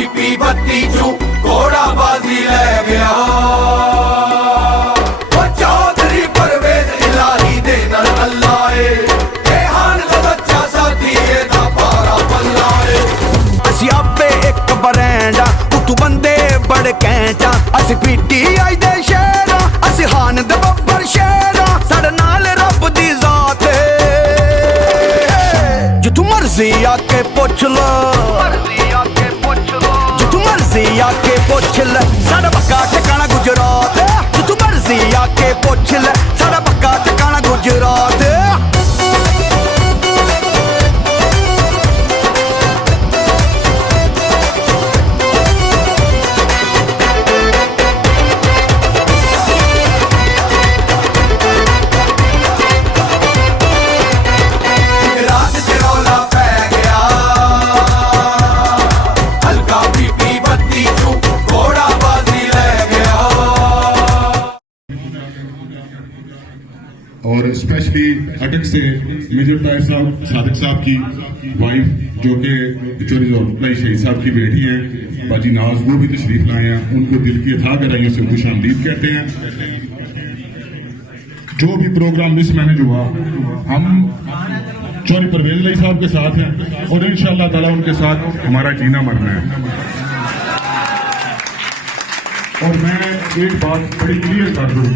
PP बत्ती चू घोड़ा बाजी ले गया चौधरी परवेज इलाही दे नर अल्लाह रेहान दा सच्चा साथी दा पारा पल्ला असी आपे एक ब्रांड तू बंदे बड़े कैंचा असी पीटीआई दे शेर असी हान दे बब्बर शेर साडे नाल रब दी जात जिथों मर्जी आके पुछ लो जिथों मर्जी आके पुछ ले साडा पक्का ठिकाना गुजरात जिथों मर्जी आके पुछ ले साडा पक्का ठिकाना गुजरात और स्पेशली अटक से मेजर ताहिर साहब सादिक साहब की वाइफ जो कि चोरी शहीद साहब की बेटी हैं बाजी नाज, वो भी तशरीफ लाए हैं। उनको दिल की अथाह गहराइयों से खुश आमदीद कहते हैं। जो भी प्रोग्राम मिस मैनेज हुआ, हम चौधरी परवेज अली साहब के साथ हैं और इंशाअल्लाह ताला उनके साथ हमारा जीना मरना है। और मैं एक बात बड़ी क्लियर कर दूं,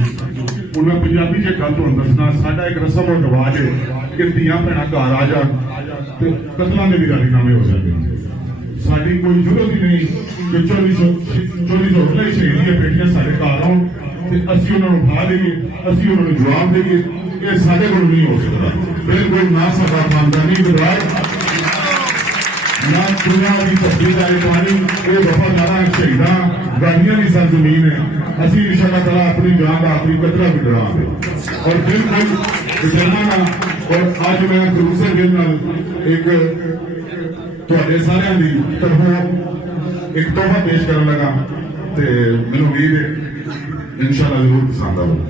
मैं पंजाबी च गल तुहानू दसना, साडा एक रस्म और रिवाज है कि धीआं भैणां घर आ जाण ते कतलां दे भी राजीनामे हो जाते हैं। साडी कोई जरूरत ही नहीं कि चौधरी शहीद दी बेटियां साडे घर आउण ते असीं उन्हां नूं उठा लईए, असीं उन्हां नूं जवाब देईए। ये साडे कोल नहीं हो सकता। बिल्कुल ना साडा खानदानी रिवाज, ना दुनिया की तस्वीर आए पानी, ये वफादारा शहीदां गाड़ियां की सरजमीन है। असी इंशाअल्लाह ताला अपनी जान का आखिरी कतरा भी डरांगे और बिल्कुल गुजरना। और आज मैं दूसरे दिन एक तुहाडे सारिआं दी तरफों एक तोहफा पेश करन लगा ते मैनूं उम्मीद है इंशाअल्लाह जरूर पसंद आवेगा।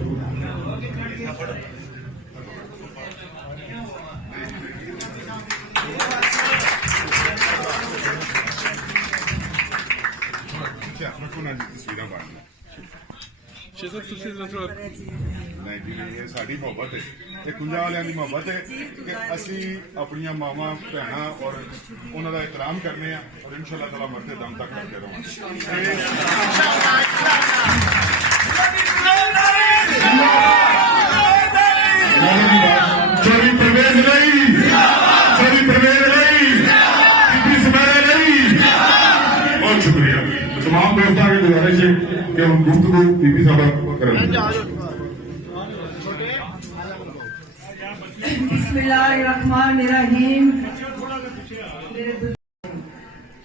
नहीं जी नहीं, ये साड़ी मोहब्बत है, ये कुंजा वालियां दी मोहब्बत है कि असी अपनियां मावां भैणां और उन्हां दा एहतराम करने हैं और इंशाअल्लाह ताला मरते दम तक करते रहांगे। चौधरी परवेज अली, चौधरी परवेज अली, सीपी सुमेरा अली, बहुत शुक्रिया। तमाम दोस्तों की गुजारिश है कि हम गुफ्तगू बीबी साहब करेंगे। बिस्मिल्लाहिर्रहमानिर्रहीम।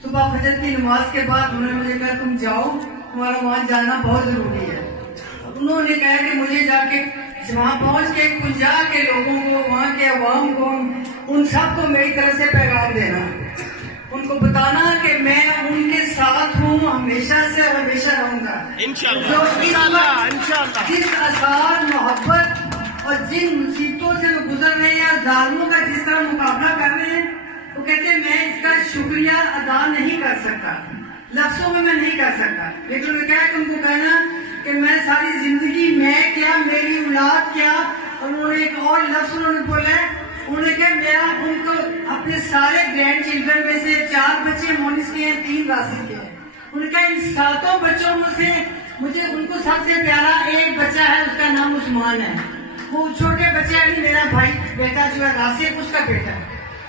सुबह फजर की नमाज के बाद उन्होंने मुझे कहा तुम जाओ, तुम्हारा वहां जाना बहुत जरूरी है। उन्होंने कहा कि मुझे जाके वहां पहुंच के कुंजा के लोगों को, वहां के अवाम को, उन सबको मेरी तरफ से पैगाम देना, उनको बताना कि मैं उनके साथ हूँ हमेशा से और हमेशा रहूंगा। जो जिस आसार मोहब्बत और जिन मुसीबतों से वो गुजर रहे हैं, जालिमों का जिस तरह मुकाबला कर रहे हैं, वो कहते हैं मैं इसका शुक्रिया अदा नहीं कर सकता, लफ्जों में मैं नहीं कर सकता। लेकिन मैं क्या उनको कहना कि मैं सारी जिंदगी मैं क्या, मेरी औलाद क्या। और उन्होंने एक और लफ्ज उन्होंने बोला है, उन्होंने कहा मेरा उनको अपने सारे ग्रैंड चिल्ड्रन में से 4 बच्चे मोनिस के हैं, 3 राशि के हैं। उनका इन 7 बच्चों में से मुझे उनको सबसे प्यारा एक बच्चा है, उसका नाम उस्मान है। वो छोटे बच्चे अभी मेरा भाई बेटा जो है राशिद, उसका बेटा है।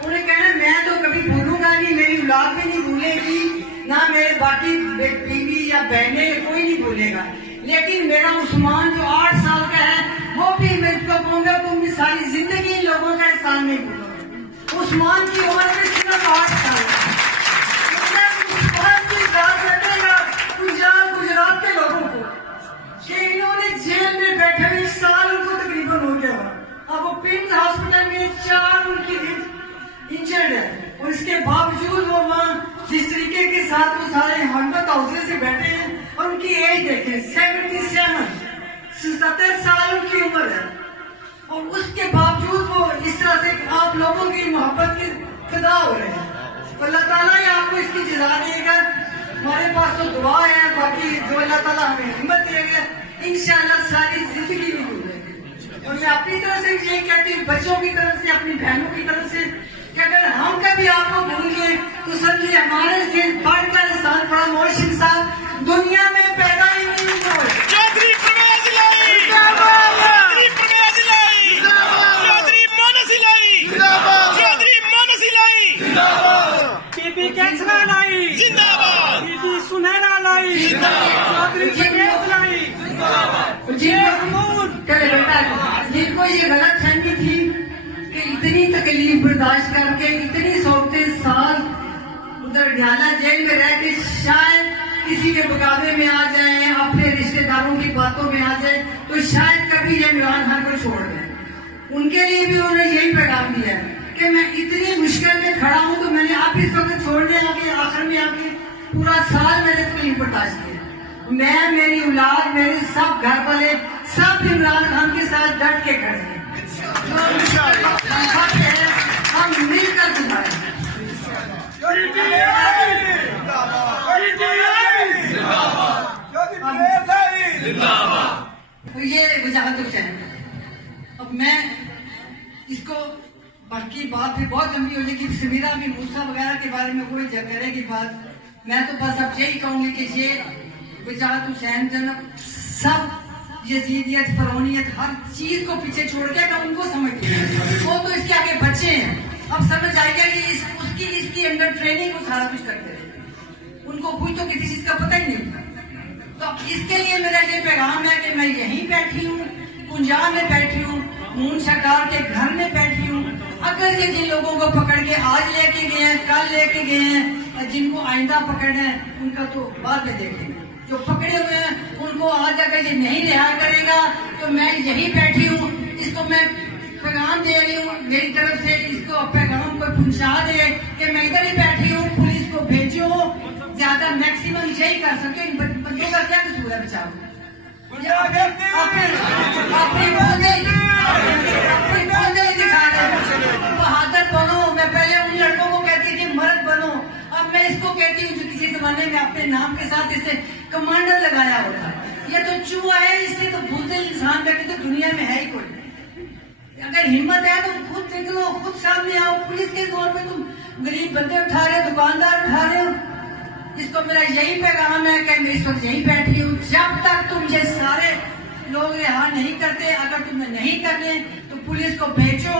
उन्हें कहना मैं तो कभी भूलूंगा नहीं, मेरी औलाद भी नहीं भूलेगी, ना मेरे बाकी बीवी या बहने कोई नहीं भूलेगा। लेकिन मेरा उस्मान जो 8 साल का है, वो भी मैं इसको कहूंगा तुम भी सारी जिंदगी इन लोगों का एहसान नहीं भूलोगे। उस्मान की उम्र में सिर्फ 8 साल है। गुजरात के लोगों को कि इन्होंने जेल में बैठे 20 साल उनको तकरीबन हो गया। अब वो पिम्स हॉस्पिटल में 4 उनकी इंजर्ड है और इसके बावजूद वो वहाँ जिस तरीके के साथ वो सारे हंड्रेड हाउसेज से बैठे हैं और उनकी एज देखें 77 साल उनकी उम्र है। और उसके बावजूद वो इस तरह से आप लोगों की मोहब्बत की फिदा हो रहे हैं। तो अल्लाह ताला ही आपको इसकी जज़ा देगा। हमारे पास तो दुआ है, बाकी जो अल्लाह ताला हमें हिम्मत देगा इंशाल्लाह सारी जिंदगी भी हो जाएगी। और मैं अपनी तरफ से यही कहती हूँ, बच्चों की तरफ से, अपनी बहनों की तरफ से, कि अगर हम कभी आपको भूल गए तो समझिए हमारे से बढ़कर इंसान बड़ा मोहसिन साहब दुनिया में पैदा ही नहीं हुआ। चौधरी परवेज लाई चौधरी परवेज लाई चौधरी मानस लाई चौधरी मानस लाई बीबी कैंसरा लाई जिंदाबाद बीबी सुनैना लाई चौधरी परवेज लाई जिनको ये गलत फहमी थी कि इतनी तकलीफ बर्दाश्त करके इतनी 100 साल उधर ढाला जेल में रह के शायद किसी के मुकाबले में आ जाए, अपने रिश्तेदारों की बातों में आ जाए, तो शायद कभी ये इमरान खान को छोड़ दें। उनके लिए भी उन्होंने यही पैगाम दिया है कि मैं इतनी मुश्किल में खड़ा हूं तो मैंने आप इस वक्त छोड़ने आके आखिर में आके पूरा साल मैंने तकलीफ बर्दाश्त किया। मैं, मेरी औलाद, मेरे सब घर वाले सब इमरान खान के साथ डट के खड़े हैं। हम मिलकर सुधारेंगे। तो ये वजाहत हुसैन। अब मैं इसको बाकी बात भी बहुत लंबी हो जाएगी, समीरा भी मूसा वगैरह के बारे में कोई करेगी बात। मैं तो बस अब यही कहूंगी कि ये वजाहत हुसैन जनक सब यजीदियत, फरौनियत, हर चीज को पीछे छोड़ के मैं उनको समझती हूँ। वो तो इसके आगे बच्चे हैं, अब समझ आएगा कि इसकी अंडर ट्रेनिंग वो सारा कुछ करते रहे, उनको कुछ तो किसी चीज का पता ही नहीं। तो इसके लिए मेरा ये पैगाम है कि मैं यहीं बैठी हूँ, पंजाब में बैठी हूँ, मून सरकार के घर में बैठी हूँ। अगर ये जिन लोगों को पकड़ के आज लेके गए हैं, कल लेके गए हैं, जिनको आइंदा पकड़ना है उनका तो बाद में देखेंगे। जो पकड़े हुए हैं उनको आज अगर ये नहीं रिहा करेगा तो मैं यहीं बैठी हूँ, इसको मैं पैगाम दे रही हूँ मेरी तरफ से, इसको पैगाम को पहुंचा दे कि मैं इधर ही बैठी हूँ, पुलिस को भेजो, ज्यादा मैक्सिमम यही कर सकते। इन बंदों का क्या कसूर है बेचारों, बहादुर बनो। मैं पहले उन लड़कों को कहती थी मर्द बनो, अब मैं इसको कहती हूँ जो किसी जमाने में अपने नाम के साथ इसे कमांडर लगाया होता है। ये तो चूहा है, इससे तो बुज़दिल इंसान में तो दुनिया में है ही कोई। अगर हिम्मत है तो खुद निकलो, खुद सामने आओ। पुलिस के तौर पे तुम गरीब बंदे उठा रहे हो, दुकानदार उठा रहे हो। इसको मेरा यही पैगाम है कि मैं इस वक्त यहीं बैठी हूँ। जब तक तुम ये सारे लोग रिहा नहीं करते, अगर तुम्हें नहीं करने तो पुलिस को भेजो,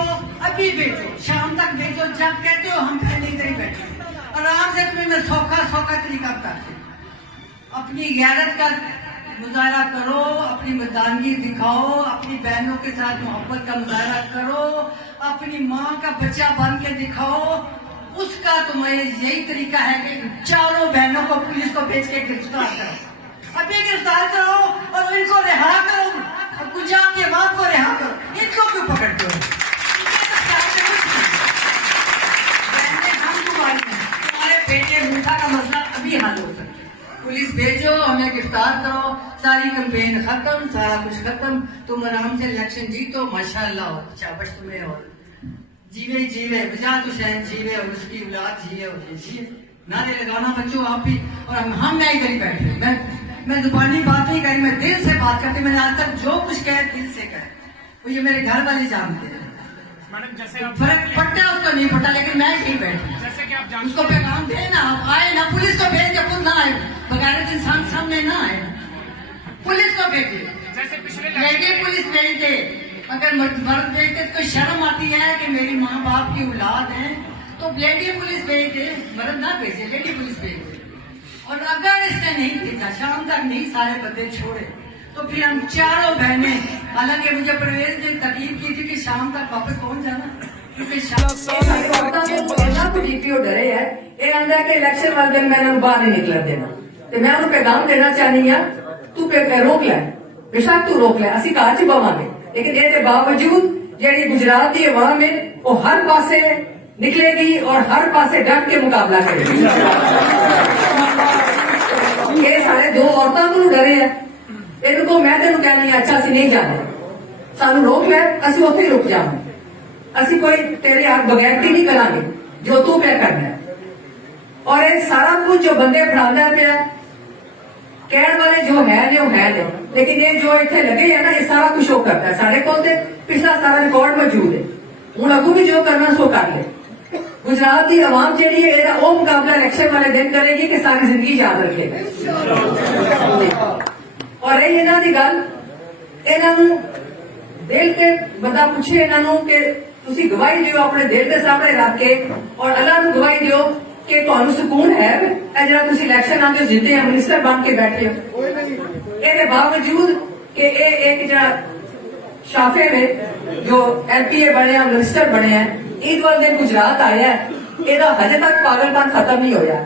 अभी भेजो, शाम तक भेजो। जब कहते हो हम पहले इधर ही बैठे आराम से, तुम्हें मैं सौखा तरीका बताती हूँ। अपनी गैरत का मुजाहरा करो, अपनी मर्दानगी दिखाओ, अपनी बहनों के साथ मोहब्बत का मुजाहरा करो, अपनी माँ का बच्चा बन के दिखाओ। उसका तुम्हें यही तरीका है कि चारों बहनों को पुलिस को भेज के गिरफ्तार करो, अभी गिरफ्तार करो और इनको रिहा करो, और गुजरात के माँ को रिहा करो। इनको क्यों पकड़ते हो? तुम्हारे बेटे मूसा का मसला अभी हल हो सकता है। पुलिस भेजो, हमें गिरफ्तार करो, सारी कैंपेन खत्म, सारा कुछ खत्म। तुम आराम से इलेक्शन जीतो, माशाल्लाह, शाबाश तुम्हें। और जीवे वजाहत हुसैन जीवे और उसकी औलाद जिए और ये जिए। नारे लगाना बच्चों आप भी, और हम मैं इधर ही बैठे। मैं जुबानी बात नहीं करी, मैं दिल से बात करती। मैंने आज तक जो कुछ कहे दिल से कहे, वो ये मेरे घर वाले जानते हैं। मैडम जैसे आप फर्क पड़ता है उसको नहीं पड़ता, लेकिन मैं यही बैठी। जैसे कि आप उसको पैगाम दे ना, आए ना, पुलिस को भेज के खुद ना आए, बगैर इंसान सामने ना आए, पुलिस को भेजे। जैसे पिछले लेडी पुलिस भेज दे, अगर मर्द भेजते तो शर्म आती है कि मेरी माँ बाप की औलाद है, तो लेडी पुलिस भेज दे, मर्द ना भेजे, लेडी पुलिस भेज दे। और अगर इसने नहीं भेजा, शाम तक नहीं सारे बंदे छोड़े, तो फिर हम चारों बहनें, हालांकि मुझे परवेज ने तकलीफ की थी कि शाम तक वापस पहुंच जाना, क्योंकि डरे है ये आंदा कि इलेक्शन वाले दिन मैंने बाहर नहीं निकल देना, तो मैं उन्हें पैगाम देना चाहनी हाँ, तू रोक लै, बेशक तू रोक लै, असि घर च बवांगे, लेकिन ये बावजूद जी गुजरात की अवाम है वो हर पासे निकलेगी और हर पासे डट के मुकाबला करेगी। ये सारे दो औरतों को डरे है, इनको मैं तेन कहनी अच्छा असि नहीं जाना, सानू रोक लै, असि उत्थे ही रुक जावांगे, असि कोई तेरे हाथ बगैरती नहीं करांगे जो तू क्या करना है। और ये सारा कुछ जो बंदे फड़ांदा पिया कहने वाले जो है ने वो है ने, लेकिन ये जो इतने लगे है ना, ये सारा कुछ वो करता है। साढ़े को पिछला सारा रिकॉर्ड मौजूद है, हूं अगू भी जो करना सो कर ले। गुजरात की आवाम जी है वो मुकाबला इलेक्शन वाले दिन करेगी कि सारी जिंदगी याद रखेगा। और ये इन्हों की गल इन्हों दिल के बंदा पूछे इन्हों कि तुसी गवाही दियो अपने दिल के सामने रख के, और अल्लाह को गवाही दियो कि तुहानू सुकून है जरा तुसी इलेक्शन आते जिते हैं मिनिस्टर बन के बैठे हो। इसके बावजूद कि एक जरा शाफे ने जो एमपीए बने हैं, मिनिस्टर बने हैं, ईद वाले दिन गुजरात आया है, ਇਹਦਾ हजे तक पागलपन खत्म नहीं होया।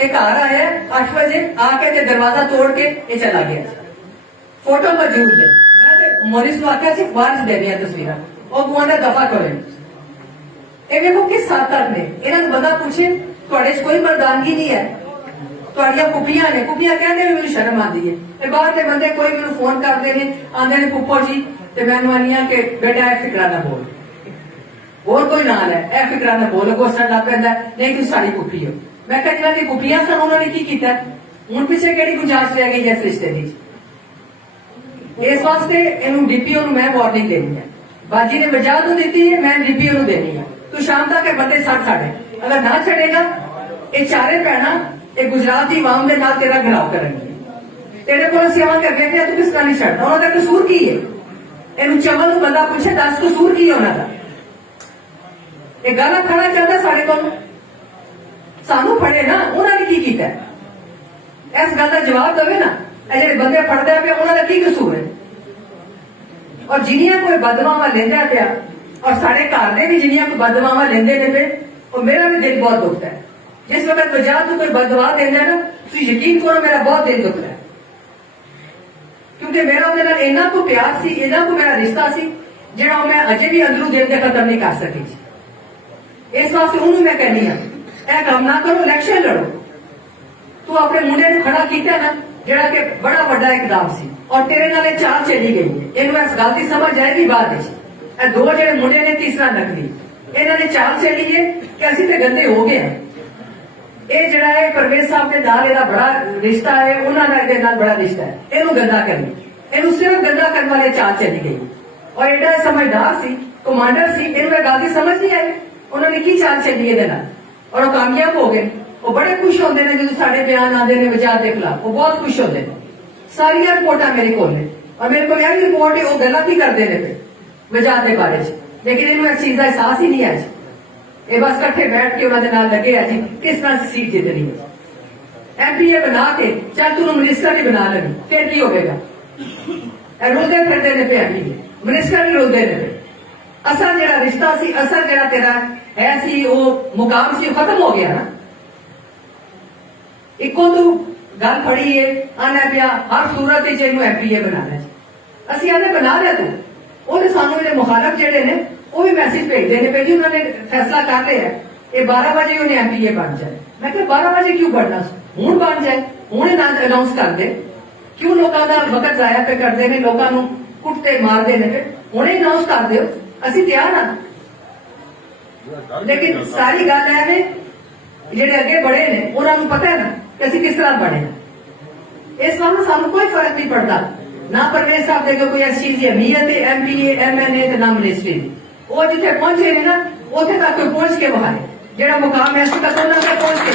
ये घर आया 8 बजे आके ते दरवाजा तोड़ के ये चला गया। फोटो मौजूद है, मैं मोरिस को आख्या सी बाहर देनी तस्वीर और गुआंढा दफा करें। ये देखो किस हद तक ने इन्होंने बंदा पूछे ਤੁਹਾਡੇ 'ਚ ਕੋਈ ਮਰਦਾਨਗੀ ਨਹੀਂ ਹੈ, ਤੁਹਾਡੀਆਂ ਕੁੱਪੀਆਂ ਨੇ। ਕੁੱਪੀਆਂ ਕਹਿੰਦੇ ਵੀ ਮੈਨੂੰ ਸ਼ਰਮ ਆਉਂਦੀ ਹੈ। ਤੇ ਬਾਹਰ ਦੇ ਬੰਦੇ ਕੋਈ ਮੈਨੂੰ ਫੋਨ ਕਰਦੇ ਨੇ, ਆਂਦੇ ਨੇ ਪੁੱਪੋ ਜੀ, ਤੇ ਮੈਨੂੰ ਆਨੀਆਂ ਕਿ ਬੇਟਾ ਇਹ ਫਿਕਰਾ ਨਾ ਬੋਲ, ਹੋਰ ਕੋਈ ਨਾਲ ਹੈ, ਇਹ ਫਿਕਰਾ ਨਾ ਬੋਲ, ਗੋਸਣ ਲੱਗ ਪੈਂਦਾ, ਨਹੀਂ ਤੂੰ ਸਾਡੀ ਕੁੱਪੀ ਹੋ। ਮੈਂ ਕਿਹਾ ਜਿਹਨਾਂ ਦੀ ਕੁੱਪੀਆਂ ਸਨ ਉਹਨਾਂ ਨੇ ਕੀ ਕੀਤਾ, ਹੁਣ ਪਿੱਛੇ ਕਿਹੜੀ ਗੁੰਜਾਇਸ਼ ਰਹਿ ਗਈ ਇਸ ਰਿਸ਼ਤੇ ਦੀ। ਇਸ ਵਾਸਤੇ ਇਹਨੂੰ ਡੀਪੀਓ ਨੂੰ ਮੈਂ ਵਾਰਨਿੰਗ ਦੇਣੀ ਹੈ। ਬਾਜੀ ਨੇ ਵਜ੍ਹਾ ਤੋਂ ਦਿੱਤੀ ਹੈ, ਮੈਂ ਡੀਪੀਓ ਨੂੰ ਦੇਣੀ ਹੈ। ਤੂੰ ਸ਼ਾਮ ਤੱਕ ਇਹ ਬੰਦੇ ਛੱਡ ਸਾਡੇ, अगर ना छड़ेगा ये चारे भैन ये गुजरात की आवाम के नाल तेरा घिराव करेंगे। तेरे को आवांगे कहते तू किस तरह नहीं छड़ना, उन्होंने कसूर की है। इन चमल बंदा पूछे 10 कसूर की है उन्होंने, ये गल खड़ा चाहता साढ़े को सानू फड़े ना, उन्होंने की किया इस गल का जवाब दे ना। जो बंदे फड़ते पे उन्होंने की कसूर है, और जिन्नियां कोई बदवावा लेंदा पिया और साढ़े घर दे भी जिन्नियां कोई बदवावा लेंदे ने पे, और मेरा भी दिल बहुत दुखता है। जिस वक्त वजह तू कोई बदवा देना ना, तुम यकीन करो मेरा बहुत दिल दुखता है, क्योंकि मेरा उहदे नाल इन्ना को प्यार सी, इन्ना को मेरा रिश्ता सी जिहड़ा मैं अजे भी अंदरों दिल दे खत्म नहीं कर सकी। इस वास्ते उन्होंने मैं कहनी हाँ यह काम ना करो, इलेक्शन लड़ो। तू अपने मुंडे नूं खड़ा कीता ना जिहड़ा कि बड़ा वड्डा इकदाम सी, और तेरे नाल ये चाल चली गई है। इन्हूं इस गल दी समझ आएगी बाद विच, ਇਹ दो ਜਿਹੜੇ मुंडे ने तीसरा नकली ਇਹਨਾਂ ने चाल चली है कि ਅਸੀਂ ਤੇ गंदे हो गए हैं। ਇਹ ਜਿਹੜਾ ਹੈ परवेज साहब ਦੇ ਨਾਲ ਇਹਦਾ ਬੜਾ ਰਿਸ਼ਤਾ ਹੈ, ਉਹਨਾਂ ਦਾ ਇਹਦੇ ਨਾਲ ਬੜਾ ਰਿਸ਼ਤਾ ਹੈ। ਇਹਨੂੰ ਗੰਦਾ ਕਰਨੀ, ਇਹਨੂੰ ਸਿਰਫ ਗੰਦਾ ਕਰਨ ਵਾਲੀ ਚਾਲ ਚਲੀ ਗਈ। ਔਰ ਇਹਦਾ ਸਮਝਦਾਰ ਸੀ, ਕਮਾਂਡਰ ਸੀ, ਇਹਨੂੰ ਇਹ ਗੱਲ ਦੀ ਸਮਝ ਨਹੀਂ ਆਈ ਉਹਨਾਂ ਨੇ ਕੀ ਚਾਲ ਚੱਲੀ ਇਹਦੇ ਨਾਲ, ਔਰ ਉਹ ਕਾਮਯਾਬ ਹੋ ਗਏ। ਉਹ ਬੜੇ ਖੁਸ਼ ਹੁੰਦੇ ਨੇ ਜਦੋਂ ਸਾਡੇ ਬਿਆਨ ਆਉਂਦੇ ਨੇ ਵਜਾਦ ਦੇ ਖਿਲਾਫ, ਉਹ ਬਹੁਤ ਖੁਸ਼ ਹੁੰਦੇ ਨੇ। ਸਾਰੀਆਂ ਰਿਪੋਰਟਾਂ ਮੇਰੇ ਕੋਲ ਨੇ, ਔਰ ਮੇਰੇ ਕੋਲ ਇਹ ਰਿਪੋर्ट है, ਉਹ ਗੱਲਾਂ ਕੀ ਕਰਦੇ ਨੇ ਵਜਾਦ ਦੇ ਬਾਰੇ ਚ, लेकिन इन्हों इस चीज का एहसास ही नहीं है। ये बस कट्ठे बैठ के उन्होंने नाल लगे है जी किस तरह सीट जितनी है। एमपीए बना के चल तू मिनिस्टर ही बना लेनी, फिर की होगा। रुलते फिरते ने पे एमपीए मिनिस्टर भी रुलते ने पे। असल जरा रिश्ता सी, असल जरा तेरा है सी, वो मुकाम सी, खत्म हो गया ना। इको तू गल फड़ी है आना पिया हर सूरत एमपीए बनाना, असं आने बना लिया तू। ਉਹਦੇ ਸਾਨੂੰ ਜਿਹੜੇ ਮੁਖਾਲਫ ਜਿਹੜੇ ਨੇ ਉਹ ਵੀ ਮੈਸੇਜ ਭੇਜਦੇ ਨੇ ਜੀ ਉਹਨਾਂ ਨੇ ਫੈਸਲਾ ਕਰ ਲਿਆ ਇਹ 12 ਵਜੇ ਉਹਨੇ ਐਮਪੀਏ ਬਣ ਜਾਏ। ਮੈਂ ਕਿਹਾ 12 ਵਜੇ ਕਿਉਂ ਬਣਨਾ, ਹੁਣ ਬਣ ਜਾਏ, ਹੁਣੇ ਨਾ ਅਨਾਉਂਸ ਕਰ ਦੇ। ਕਿਉਂ ਲੋਕਾਂ ਦਾ ਵਕਤ ਜ਼ਾਇਆ ਪੇ ਕਰਦੇ ਨੇ, ਲੋਕਾਂ ਨੂੰ ਕੁੱਟਦੇ ਮਾਰਦੇ ਨੇ, ਫਿਰ ਹੁਣੇ ਅਨਾਉਂਸ ਕਰ ਦਿਓ, ਅਸੀਂ ਤਿਆਰ ਹਾਂ। ਲੇਕਿਨ ਸਾਰੀ ਗੱਲ ਹੈ ਨੇ ਜਿਹੜੇ ਅੱਗੇ ਬੜੇ ਨੇ ਉਹਨਾਂ ਨੂੰ ਪਤਾ ਹੈ ਨਾ ਕਿ ਅਸੀਂ ਕਿਸ ਤਰ੍ਹਾਂ ਬਣੇ। ਇਸ ਵਾਰ ਸਾਨੂੰ ਕੋਈ ਫਰਕ ਨਹੀਂ ਪੜਦਾ ना परवेज साहब देखो कोई ऐसी चीज अहमियत है एमपीए एमएनए ते ना मिनिस्ट्री दी। वो जिथे पहुंचे ने ना उथे तक कोई पहुंच के वहां जेड़ा मुकाम है असि तक उन्हां तक पहुंच के।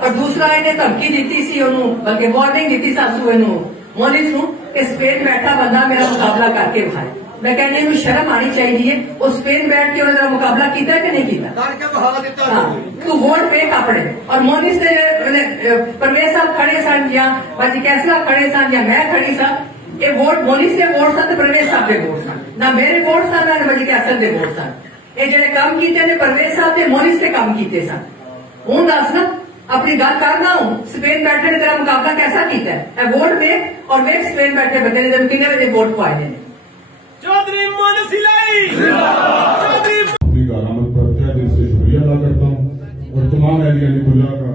और दूसरा इन्हें धमकी दी सी ओनू, बल्कि वार्निंग दी सासू इनू मोलिस नू कि स्पेन बैठा बंदा मेरा मुकाबला करके वहां। मैं कहने इनू शर्म आनी चाहिए, वो स्पेन बैठ के उन्होंने मुकाबला किया कि नहीं किया। तू वोट वेख अपने, और मोनिस ने परवेज साहब खड़े सन या बाजी कैसला खड़े सन या मैं खड़ी सा, ये वोट मोनिस के वोट सन, परवेज साहब के वोट सन, ना मेरे वोट सन ना बाजी कैसल के वोट सन। ये जेडे काम किए ने परवेज साहब ने मोनिस के काम किए सन। हूं दस ना अपनी गल करना हूं, स्पेन बैठे ने तेरा मुकाबला कैसा किया है, वोट वेख और वेख स्पेन बैठे बंदे ने कितने बजे वोट पाए ने। चौधरी मन सिलाई, चौधरी अपनी कारामद पर तहे दिल से शुक्रिया अदा करता हूँ, और तमाम एहलिया निकुल्ला का,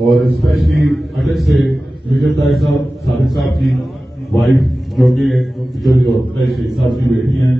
और स्पेशली अटक से मेजर तारिक साहब सादिक साहब की वाइफ जो कि शहीद साहब की बेटी हैं।